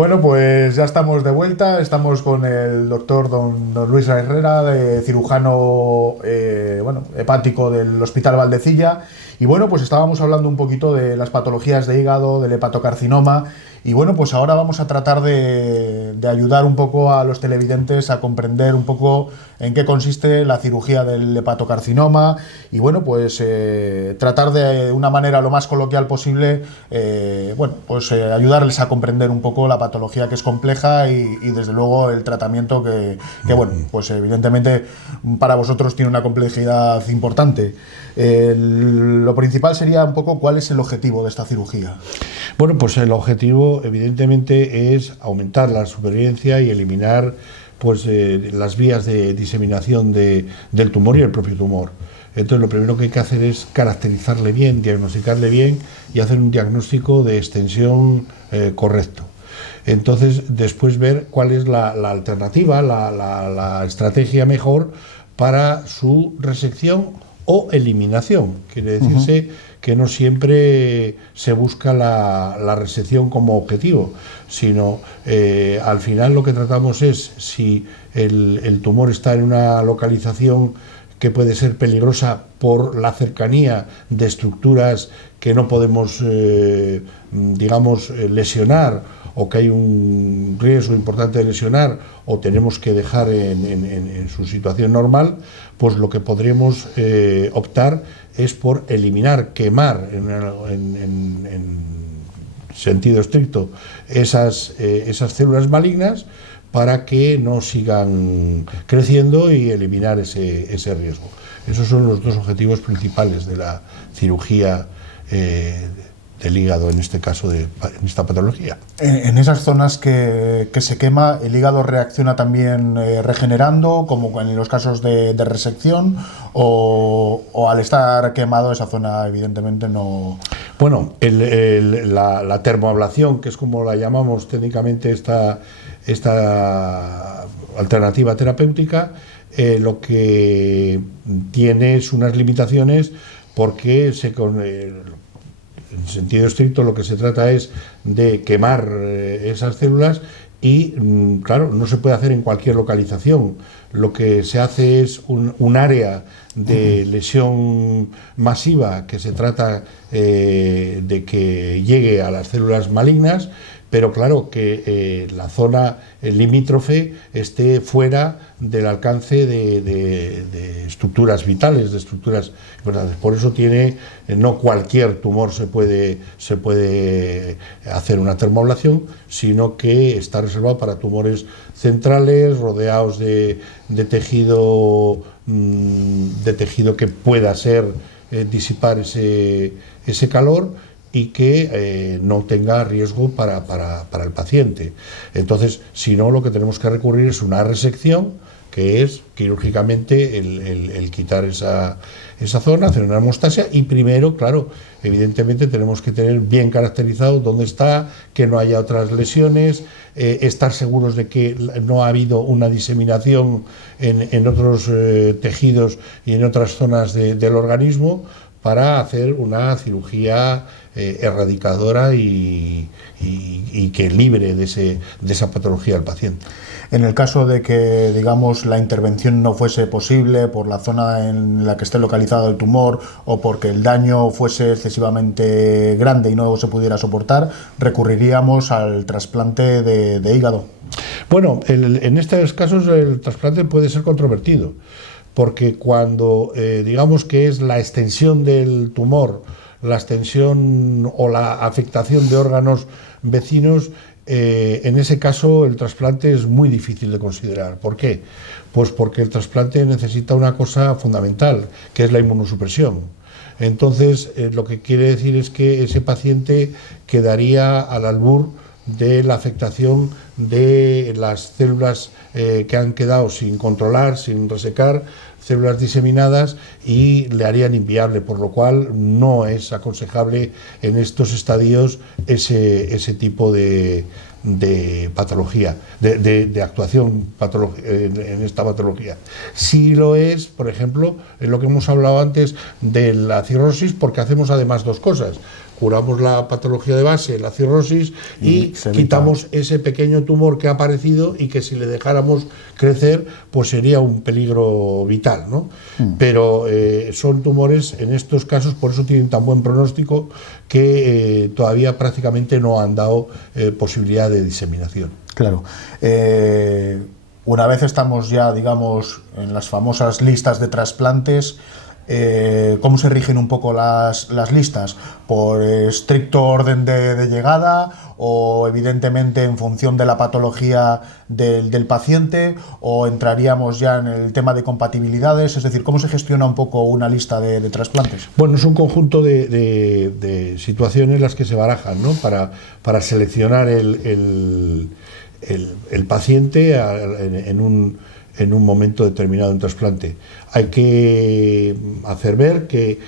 Bueno, pues ya estamos de vuelta, estamos con el doctor don Luis Herrera, de cirujano hepático del Hospital Valdecilla. Y bueno, pues estábamos hablando un poquito de las patologías de hígado, del hepatocarcinoma. Y bueno, pues ahora vamos a tratar de ayudar un poco a los televidentes a comprender un poco en qué consiste la cirugía del hepatocarcinoma y bueno, pues tratar de una manera lo más coloquial posible, ayudarles a comprender un poco la patología, que es compleja, y desde luego el tratamiento que bueno, pues evidentemente para vosotros tiene una complejidad importante. Lo principal sería un poco cuál es el objetivo de esta cirugía. Bueno, pues el objetivo evidentemente es aumentar la supervivencia y eliminar las vías de diseminación del tumor y el propio tumor. Entonces lo primero que hay que hacer es caracterizarle bien, diagnosticarle bien y hacer un diagnóstico de extensión correcto. Entonces después ver cuál es la alternativa, la estrategia mejor para su resección o eliminación. Quiere decirse que no siempre se busca la resección como objetivo, sino al final lo que tratamos es, si el tumor está en una localización que puede ser peligrosa por la cercanía de estructuras que no podemos, lesionar, o que hay un riesgo importante de lesionar, o tenemos que dejar en su situación normal, pues lo que podríamos optar es por eliminar, quemar en sentido estricto esas células malignas, para que no sigan creciendo y eliminar ese riesgo. Esos son los dos objetivos principales de la cirugía del hígado, en este caso, en esta patología. En esas zonas que se quema, ¿el hígado reacciona también regenerando, como en los casos de resección, o al estar quemado esa zona evidentemente no...? Bueno, la termoablación, que es como la llamamos técnicamente esta alternativa terapéutica, lo que tiene es unas limitaciones, porque en sentido estricto lo que se trata es de quemar esas células y, claro, no se puede hacer en cualquier localización. Lo que se hace es un área de lesión masiva, que se trata de que llegue a las células malignas, pero claro, que la zona limítrofe esté fuera del alcance de estructuras vitales, de estructuras importantes. Por eso no cualquier tumor se puede hacer una termoablación, sino que está reservado para tumores centrales, rodeados de tejido que pueda disipar ese calor, y que no tenga riesgo para el paciente. Entonces, si no, lo que tenemos que recurrir es una resección, que es quirúrgicamente el quitar esa zona, hacer una hemostasia, y primero, claro, evidentemente tenemos que tener bien caracterizado dónde está, que no haya otras lesiones, estar seguros de que no ha habido una diseminación en otros tejidos y en otras zonas del organismo, para hacer una cirugía erradicadora y que libre de esa patología al paciente. En el caso de que, digamos, la intervención no fuese posible por la zona en la que esté localizado el tumor, o porque el daño fuese excesivamente grande y no se pudiera soportar, recurriríamos al trasplante de hígado. Bueno, en estos casos el trasplante puede ser controvertido, porque cuando digamos que es la extensión del tumor, la extensión o la afectación de órganos vecinos, en ese caso el trasplante es muy difícil de considerar. ¿Por qué? Pues porque el trasplante necesita una cosa fundamental, que es la inmunosupresión. Entonces, lo que quiere decir es que ese paciente quedaría al albur de la afectación de las células que han quedado sin controlar, sin resecar, células diseminadas, y le harían inviable, por lo cual no es aconsejable en estos estadios ese tipo de patología, de actuación en esta patología. Sí lo es, por ejemplo, en lo que hemos hablado antes de la cirrosis, porque hacemos además dos cosas. curamos la patología de base, la cirrosis, y quitamos ese pequeño tumor que ha aparecido y que si le dejáramos crecer, pues sería un peligro vital, ¿no? Pero son tumores, en estos casos, por eso tienen tan buen pronóstico, que todavía prácticamente no han dado posibilidad de diseminación. Claro. Una vez estamos ya, digamos, en las famosas listas de trasplantes, ¿cómo se rigen un poco las listas? ¿Por estricto orden de llegada o evidentemente en función de la patología del paciente, o entraríamos ya en el tema de compatibilidades? Es decir, ¿cómo se gestiona un poco una lista de trasplantes? Bueno, es un conjunto de situaciones las que se barajan, ¿no? Para seleccionar el paciente en un momento determinado en trasplante. Hay que hacer ver que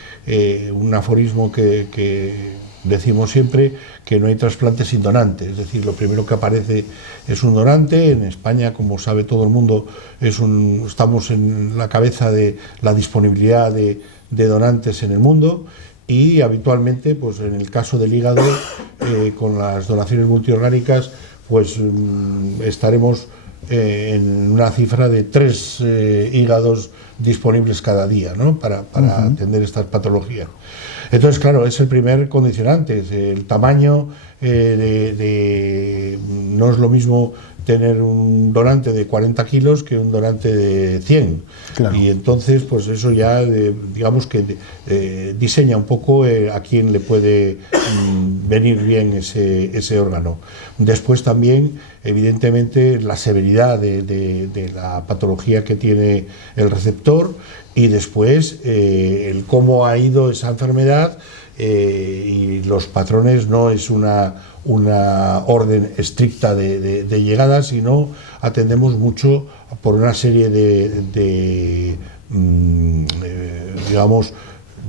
un aforismo que decimos siempre, que no hay trasplante sin donante, es decir, lo primero que aparece es un donante. En España, como sabe todo el mundo, estamos en la cabeza de la disponibilidad de donantes en el mundo, y habitualmente, pues en el caso del hígado, con las donaciones multiorgánicas, pues estaremos en una cifra de 3 hígados disponibles cada día, ¿no? para atender estas patologías. Entonces, claro, es el primer condicionante, es el tamaño. No es lo mismo tener un donante de 40 kilos que un donante de 100. Claro. Y entonces, pues eso ya, digamos que diseña un poco a quién le puede venir bien ese órgano. Después también, evidentemente, la severidad de la patología que tiene el receptor, y después el cómo ha ido esa enfermedad, y los patrones. No es una orden estricta de llegada, sino atendemos mucho por una serie digamos,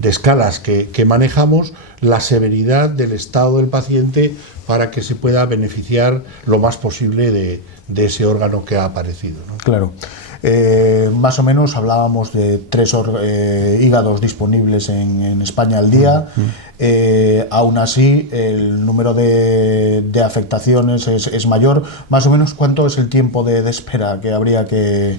de escalas que manejamos, la severidad del estado del paciente, para que se pueda beneficiar lo más posible de ese órgano que ha aparecido, ¿no? Claro. Más o menos hablábamos de 3 hígados disponibles en España al día. Aún así, el número de afectaciones es mayor. Más o menos, ¿cuánto es el tiempo de espera que habría que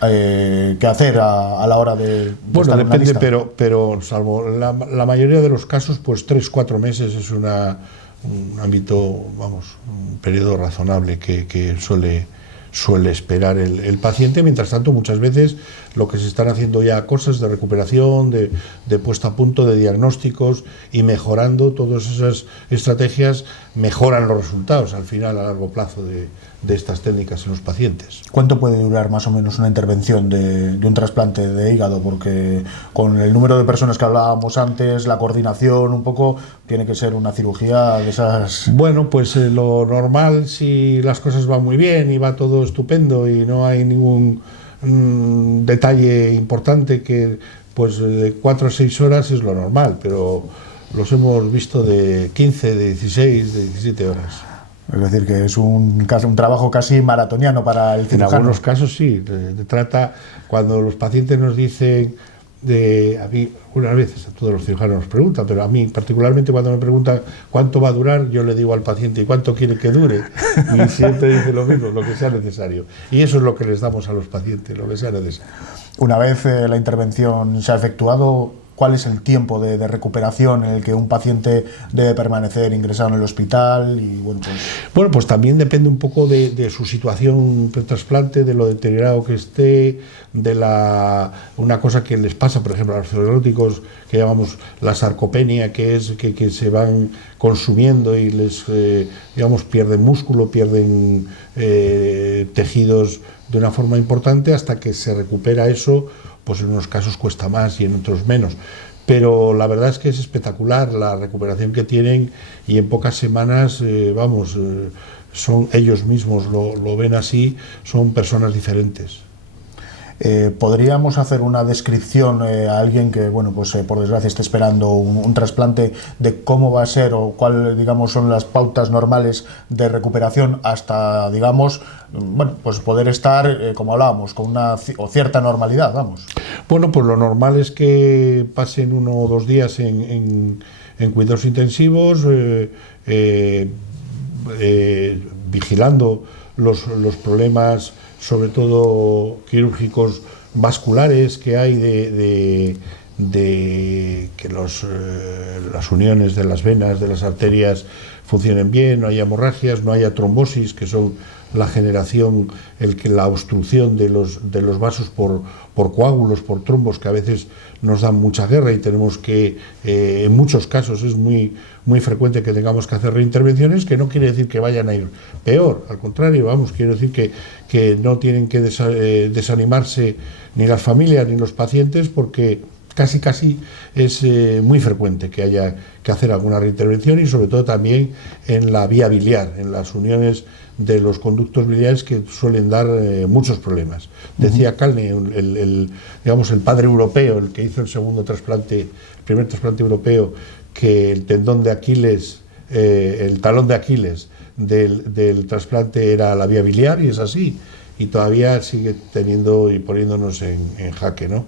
hacer a la hora de bueno, estar depende, en la lista? pero salvo la mayoría de los casos, pues 3-4 meses es un ámbito, vamos, un periodo razonable que suele esperar el paciente. Mientras tanto, muchas veces lo que se están haciendo ya cosas de recuperación, de puesta a punto, de diagnósticos, y mejorando todas esas estrategias, mejoran los resultados al final, a largo plazo, de estas técnicas en los pacientes. ¿Cuánto puede durar más o menos una intervención de un trasplante de hígado? Porque con el número de personas que hablábamos antes, la coordinación un poco, tiene que ser una cirugía de esas... Bueno, pues lo normal, si las cosas van muy bien y va todo estupendo y no hay ningún detalle importante, que pues de 4 a 6 horas es lo normal, pero los hemos visto de 15, de 16, de 17 horas. Es decir, que es un trabajo casi maratoniano para el cirujano. En algunos casos sí. Trata, cuando los pacientes nos dicen, a mí unas veces, a todos los cirujanos nos preguntan, pero a mí particularmente, cuando me preguntan cuánto va a durar, yo le digo al paciente: ¿y cuánto quiere que dure? Y siempre dice lo mismo: lo que sea necesario. Y eso es lo que les damos a los pacientes, lo que sea necesario. Una vez la intervención se ha efectuado, ¿cuál es el tiempo de recuperación en el que un paciente debe permanecer ingresado en el hospital? Y bueno, pues también depende un poco de su situación pretrasplante, de lo deteriorado que esté, una cosa que les pasa, por ejemplo, a los cirróticos, que llamamos la sarcopenia, que es que se van consumiendo y les, digamos, pierden músculo, pierden tejidos de una forma importante, hasta que se recupera eso. Pues en unos casos cuesta más y en otros menos, pero la verdad es que es espectacular la recuperación que tienen, y en pocas semanas, son ellos mismos lo ven así, son personas diferentes. ¿Podríamos hacer una descripción a alguien que, bueno, pues por desgracia esté esperando un trasplante, de cómo va a ser o cuál, digamos, son las pautas normales de recuperación hasta, digamos, bueno, pues poder estar, como hablábamos, con una cierta normalidad, vamos? Bueno, pues lo normal es que pasen 1 o 2 días en en cuidados intensivos, vigilando los problemas, sobre todo quirúrgicos vasculares que hay de que las uniones de las venas, de las arterias funcionen bien, no haya hemorragias, no haya trombosis, que son la generación, la obstrucción de los vasos por coágulos, por trombos, que a veces nos dan mucha guerra y tenemos que, en muchos casos es muy frecuente que tengamos que hacer reintervenciones, que no quiere decir que vayan a ir peor, al contrario, vamos, quiero decir que no tienen que desanimarse ni las familias ni los pacientes, porque casi es muy frecuente que haya que hacer alguna reintervención, y sobre todo también en la vía biliar, en las uniones de los conductos biliares, que suelen dar muchos problemas. Decía Calne, digamos, el padre europeo, el que hizo el primer trasplante europeo, que el tendón de Aquiles, el talón de Aquiles del trasplante era la vía biliar, y es así, y todavía sigue teniendo y poniéndonos en jaque, ¿no?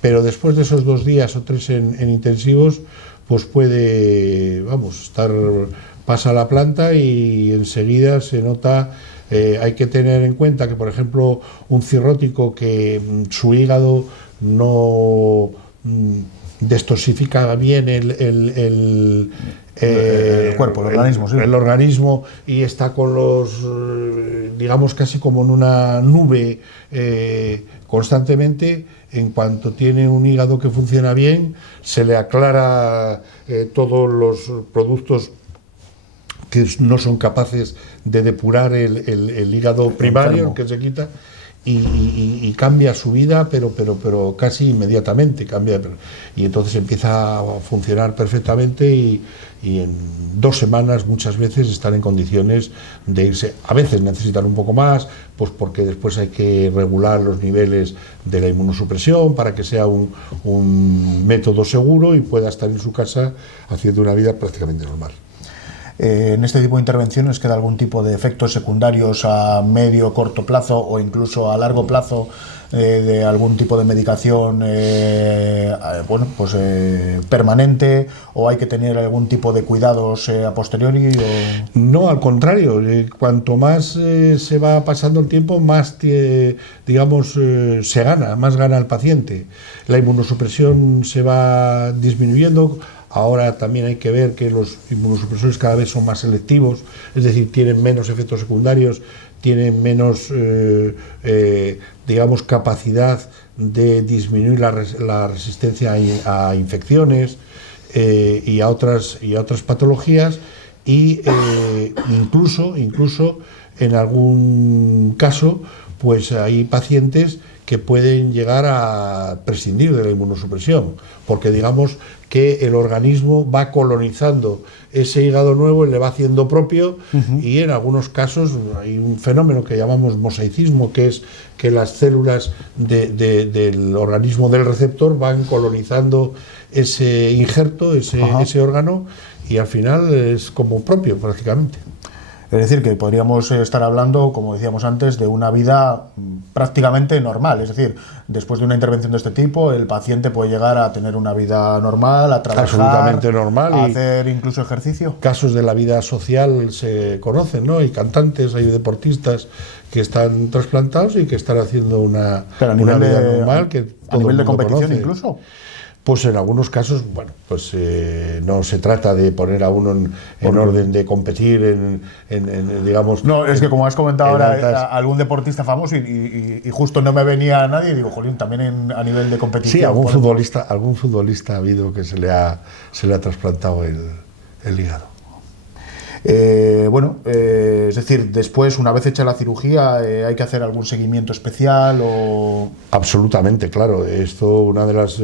Pero después de esos 2 días o 3 en intensivos, pues puede, pasa la planta y enseguida se nota. Hay que tener en cuenta que, por ejemplo, un cirrótico que su hígado no destosifica bien el cuerpo, el organismo, sí. El organismo, y está con digamos, casi como en una nube constantemente. En cuanto tiene un hígado que funciona bien, se le aclara todos los productos que no son capaces de depurar el hígado primario, que se quita, y cambia su vida, pero casi inmediatamente cambia, y entonces empieza a funcionar perfectamente, y en 2 semanas muchas veces están en condiciones de irse. A veces necesitan un poco más, pues porque después hay que regular los niveles de la inmunosupresión para que sea un método seguro y pueda estar en su casa haciendo una vida prácticamente normal. En este tipo de intervenciones queda algún tipo de efectos secundarios a medio o corto plazo, o incluso a largo plazo, de algún tipo de medicación permanente, o hay que tener algún tipo de cuidados a posteriori? No, al contrario, cuanto más se va pasando el tiempo, más se gana, más gana el paciente. La inmunosupresión se va disminuyendo. Ahora también hay que ver que los inmunosupresores cada vez son más selectivos, es decir, tienen menos efectos secundarios, tienen menos, capacidad de disminuir la resistencia a infecciones y a otras patologías, y incluso en algún caso, pues hay pacientes que pueden llegar a prescindir de la inmunosupresión, porque digamos que el organismo va colonizando ese hígado nuevo y le va haciendo propio, y en algunos casos hay un fenómeno que llamamos mosaicismo, que es que las células del organismo del receptor van colonizando ese injerto, ese órgano, y al final es como propio prácticamente. Es decir, que podríamos estar hablando, como decíamos antes, de una vida prácticamente normal. Es decir, después de una intervención de este tipo, el paciente puede llegar a tener una vida normal, a trabajar, absolutamente normal, a hacer incluso ejercicio. Casos de la vida social se conocen, ¿no? Hay cantantes, hay deportistas que están trasplantados y que están haciendo una vida normal. ¿A nivel de competición incluso? Pues en algunos casos, no se trata de poner a uno en orden de competir, digamos... No, es que como has comentado ahora, algún deportista famoso, y justo no me venía nadie, y digo, jolín, también a nivel de competición... Sí, algún futbolista ha habido que se le ha trasplantado el hígado. Es decir, después, una vez hecha la cirugía, ¿hay que hacer algún seguimiento especial? Absolutamente, claro. Esto, una de las,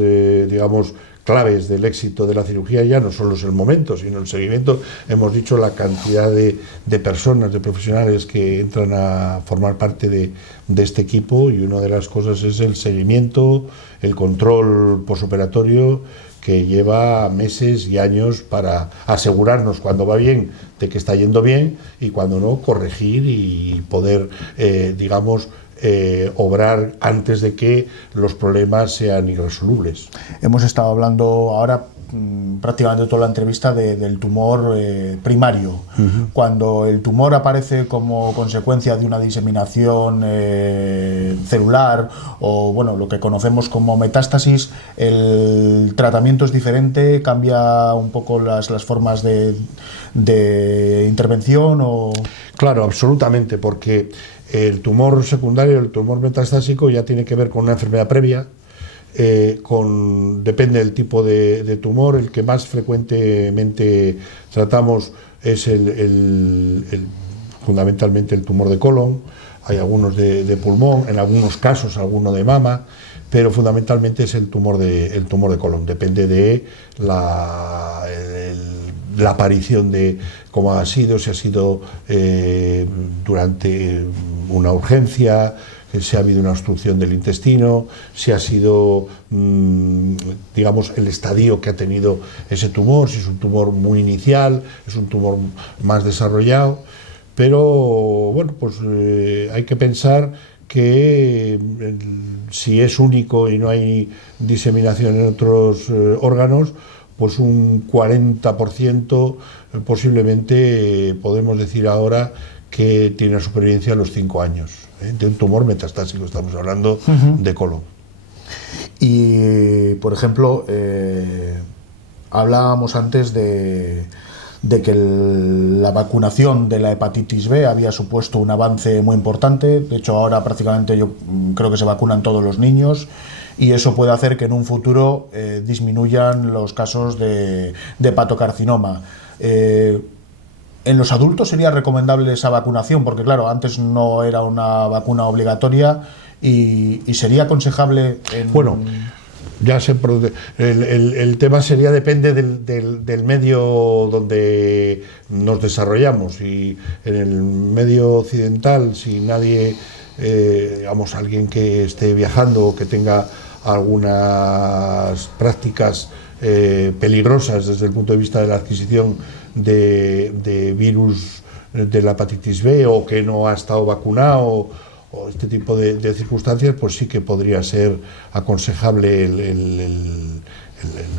claves del éxito de la cirugía ya no solo es el momento, sino el seguimiento. Hemos dicho la cantidad de personas, de profesionales que entran a formar parte de este equipo, y una de las cosas es el seguimiento, el control posoperatorio, que lleva meses y años para asegurarnos, cuando va bien, de que está yendo bien, y cuando no, corregir y poder, obrar antes de que los problemas sean irresolubles. Hemos estado hablando ahora prácticamente toda la entrevista del tumor primario. Cuando el tumor aparece como consecuencia de una diseminación celular o bueno, lo que conocemos como metástasis, el tratamiento es diferente, cambia un poco las formas de intervención o... Claro, absolutamente, porque el tumor secundario, el tumor metastásico ya tiene que ver con una enfermedad previa. Depende del tipo de tumor, el que más frecuentemente tratamos es fundamentalmente el tumor de colon, hay algunos de pulmón, en algunos casos alguno de mama, pero fundamentalmente es el tumor de colon, depende de la aparición de cómo ha sido, si ha sido durante una urgencia, si ha habido una obstrucción del intestino, si ha sido, digamos, el estadio que ha tenido ese tumor, si es un tumor muy inicial, es un tumor más desarrollado, pero bueno, pues hay que pensar que si es único y no hay diseminación en otros órganos, pues un 40% posiblemente podemos decir ahora que tiene supervivencia a los 5 años, de un tumor metastásico, estamos hablando de colon. Y, por ejemplo, hablábamos antes de que la vacunación de la hepatitis B había supuesto un avance muy importante. De hecho, ahora prácticamente yo creo que se vacunan todos los niños y eso puede hacer que en un futuro disminuyan los casos de hepatocarcinoma. ¿En los adultos sería recomendable esa vacunación? Porque claro, antes no era una vacuna obligatoria y sería aconsejable en... Bueno, ya el tema sería, depende del medio donde nos desarrollamos, y en el medio occidental, si nadie, digamos, alguien que esté viajando o que tenga algunas prácticas peligrosas desde el punto de vista de la adquisición de virus de la hepatitis B, o que no ha estado vacunado, o este tipo de circunstancias, pues sí que podría ser aconsejable el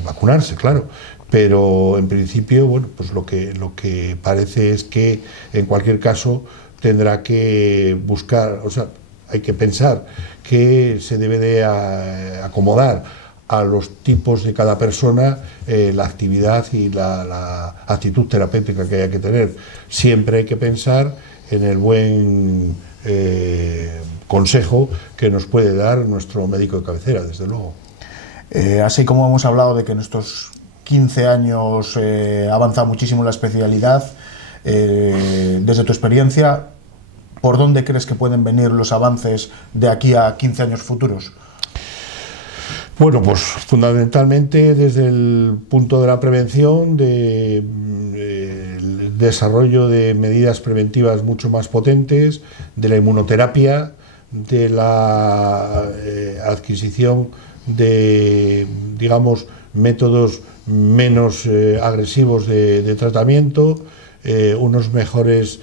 vacunarse, claro. Pero en principio, bueno, pues lo que parece es que en cualquier caso tendrá que buscar, o sea, hay que pensar que se debe de acomodar a los tipos de cada persona la actividad y la actitud terapéutica que haya que tener. Siempre hay que pensar en el buen consejo que nos puede dar nuestro médico de cabecera, desde luego. Así como hemos hablado de que en estos 15 años ha avanzado muchísimo la especialidad, desde tu experiencia, ¿por dónde crees que pueden venir los avances de aquí a 15 años futuros? Bueno, pues fundamentalmente desde el punto de la prevención, el desarrollo de medidas preventivas mucho más potentes, de la inmunoterapia, de la adquisición de, digamos, métodos menos agresivos de tratamiento, unos mejores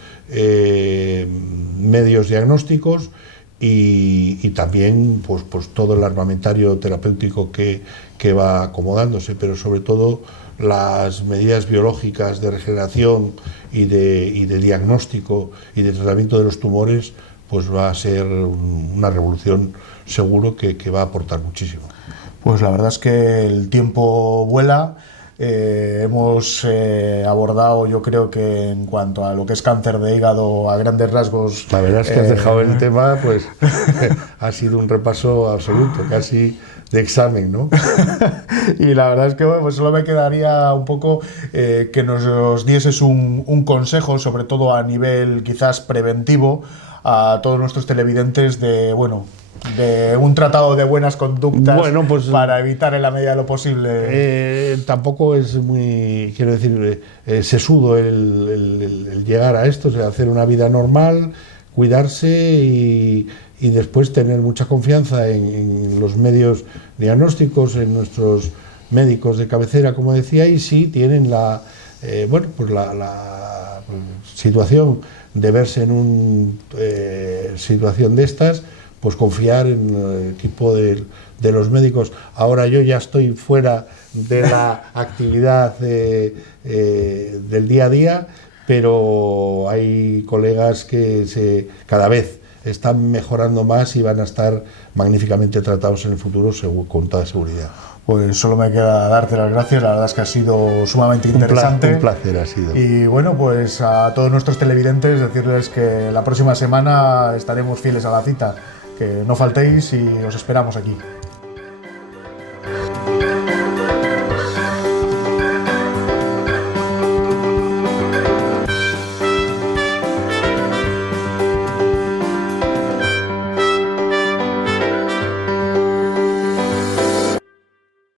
medios diagnósticos, y también pues todo el armamentario terapéutico que va acomodándose, pero sobre todo las medidas biológicas de regeneración y de diagnóstico y de tratamiento de los tumores, pues va a ser una revolución seguro que va a aportar muchísimo. Pues la verdad es que el tiempo vuela. Hemos abordado, yo creo que en cuanto a lo que es cáncer de hígado, a grandes rasgos... La verdad es que has dejado el tema, pues ha sido un repaso absoluto, casi de examen, ¿no? Y la verdad es que bueno, pues solo me quedaría un poco que nos dieses un consejo, sobre todo a nivel quizás preventivo, a todos nuestros televidentes de, bueno, de un tratado de buenas conductas, bueno, pues, para evitar en la medida de lo posible. Tampoco es muy, quiero decir, sesudo el llegar a esto, o sea, hacer una vida normal, cuidarse y después tener mucha confianza en los medios diagnósticos, en nuestros médicos de cabecera, como decía, y si tienen la situación de verse en una situación de estas, pues confiar en el equipo de los médicos. Ahora yo ya estoy fuera de la actividad del día a día, pero hay colegas que cada vez están mejorando más y van a estar magníficamente tratados en el futuro con toda seguridad. Pues solo me queda darte las gracias, la verdad es que ha sido sumamente interesante. Un placer ha sido. Y bueno, pues a todos nuestros televidentes decirles que la próxima semana estaremos fieles a la cita, que no faltéis y os esperamos aquí.